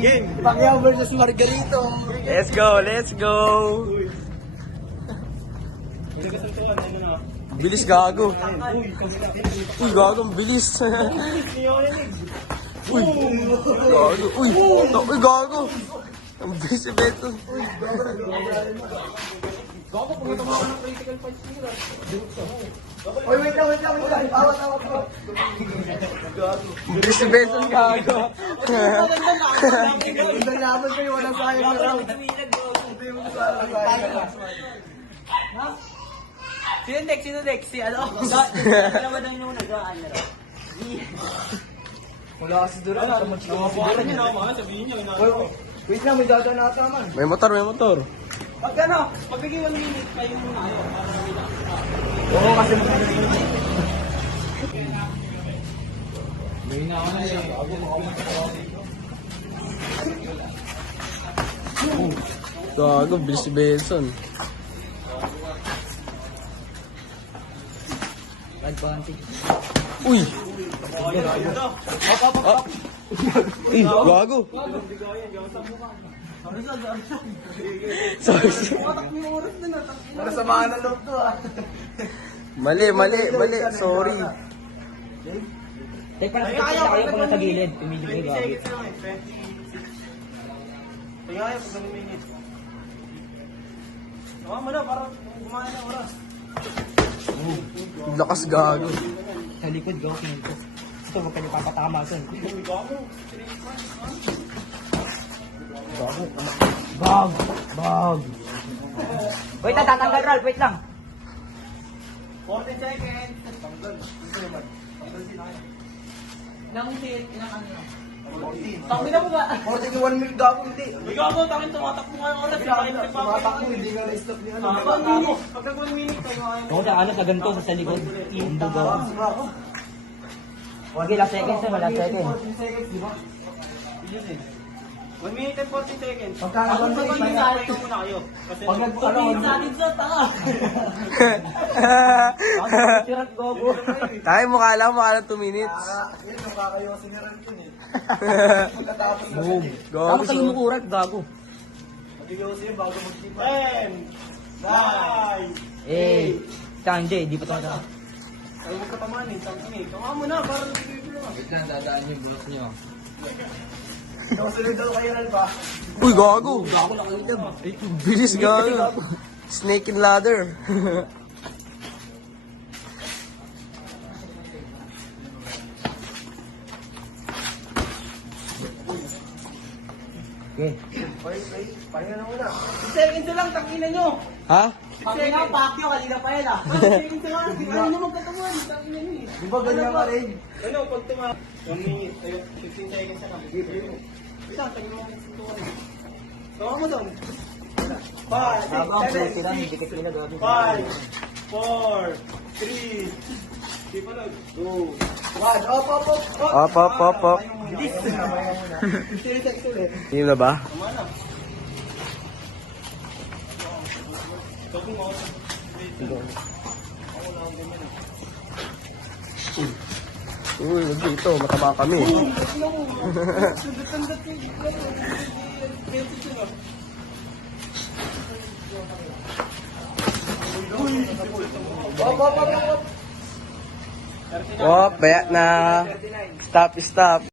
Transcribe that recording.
Game! Pacquiao versus Margarito. Let's go, let's go. Bilis gago. Uy, gago, ang bilis. Uy, gago. Uy, uy, gago. Ang bilis si Beto. Gago, pumunta mo ako ng critical fight nila. Uy, wait lang. Awat. Ang bilis si Beto, gago. Ang laban kayo, walang sayang na round. Sino Dex? Si ano? Ano ba daw yung nagaan na raw? Wala kasi Duran. Sabihin nyo. Wait lang, may dadaan na ata man. May motor. Pag ano, pagbigay 1 minute, kayo muna kayo. Oo, kasi Gago, bilis si Benson. advantage. Uy! Uy, gago. Sorry. Para samahan na loob to ah. Mali. Sorry. Teka, kayo pag nasa gilid. Tumigil kayo gabi. Kaya pag 1 minute. Tawa mo na, para kumain ng oras. Lakas gago. Sa likod, gawin ito. Ito, huwag ka niyo papatama son. Bag. Wait lang, tatanggal Ralph, wait lang. 40 seconds. Tanggal sila kayo. Ilang ano na? 14. Tangin na mo ba? 41 minute gago, hindi. Ikaw mo, tangin tumatakbo nga yung oras. Tumatakbo, hindi ka na-stop ni ano. Pag nag 1 minute kayo kayo. Oo, sa ano, sa ganito, sa likod. Yung bugaw. Okay, last seconds eh, last second. 14 seconds, di ba? Yun eh. 1 minute and 14 seconds. Pagka Ako 1 minute, minute, kayo muna kayo. Kasi Pag nag-ano, sa tanga. sirat gogo. Tayo mukha lang 2 minutes. Yan, nakakayo si Niran yun eh. Pagkatapos na Boom. Gago Gago. kayo mukurat, gago. Magigaw siya bago mag-tipa. 10, 9, Eh, Sanjay, di pa ito na. ay huwag ka pamanin. Tangin eh. Tama mo na, para nag-video na. Wait lang, dadaan yung bulak niyo. Kasunod daw kayo rin ba? Uy, gago. Gago lang kayo dyan. Bilis gago. Snake and ladder. Okay. Pahinga na muna. 6 seconds na lang, tangina nyo. Ha? Kasi nga, Pacquiao, kanina pa yan ah. 6 seconds na lang, ano nyo magkatawan, tangina nyo eh. Di ba ganyan ka rin? Ano, pag 1 minute, 15 seconds na lang. Isa, tagin mo ang sintuan. Tawa mo doon. 5, 6, 7, 5, 4, 3, di pa lang, 2, 1, Op. Bilis. 15 seconds ulit. Hindi na ba? Tama na. Tapos mo ako. Uy, wag dito. Mataba kami. Op, baya na. Stop.